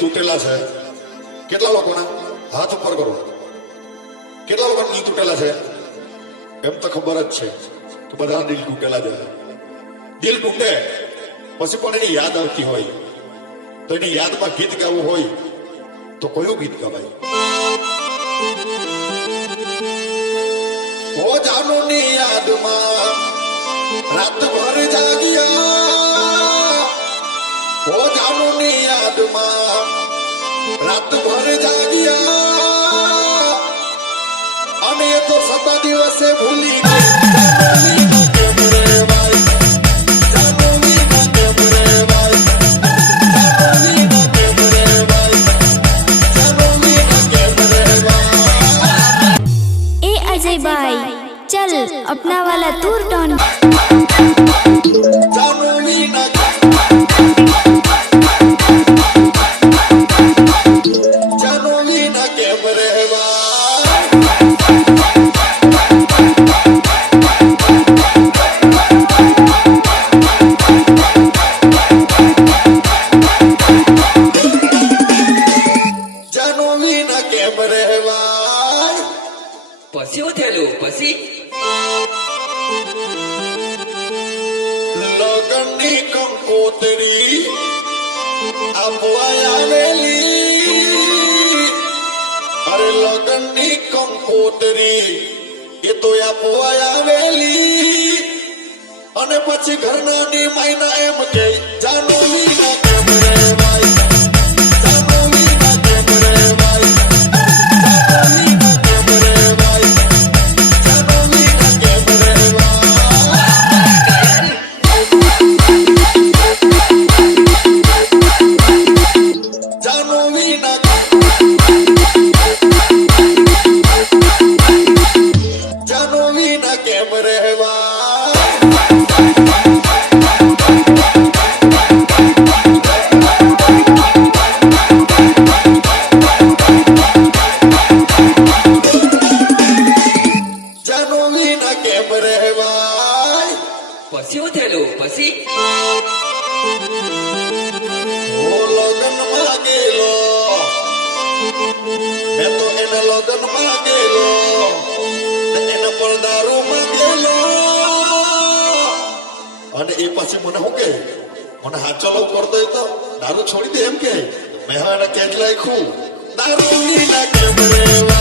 તૂટેલા છે? કેટલા લોકોના હાથ ઉપર કરો. કેટલા લોકોના દિલ તૂટેલા છે? એમ તો ખબર જ છે કે બધા દિલ તૂટેલા છે. દિલ તૂટે પછી પણ એની યાદ આવતી હોય તો એની યાદમાં ગીત ગાવું હોય તો કયું ગીત ગાવાય? ઓ જાનુની યાદમાં રાતભર જાગ્યા, ઓ જાનુની યાદમાં રાતભર જાગ્યા, અને એ તો 7 દિવસે ભૂલી ગઈ. भाई चल अपना वाला तूर टोन પછી થયેલું પછી લગનની કંકોતરી આપવા આવેલી, અરે લગનની કંકોતરી એ તો આપવા આવેલી, અને પછી ઘરના ની માયના એમ કે જાનવી ના કેમ રેવાય, જાનવી ના કેમ રેવાય, જાનવી ના કેમ રેવાય, જાનવી ના કેમ રેવાય, જાનવી ના જાનવી ના કેમ રેવાય. પછી થયેલું પછી લગન માં ગયેલો, મેં તો એને લગન માં ગયેલો, એના પર દારૂ માં ગયેલો, અને એ પછી મને શું કે મને હાચો લવ કરતો તો દારૂ છોડી દે એમ કે મેં હવે એને કેદ લખ્યું દારૂ ના કેમ રેવા.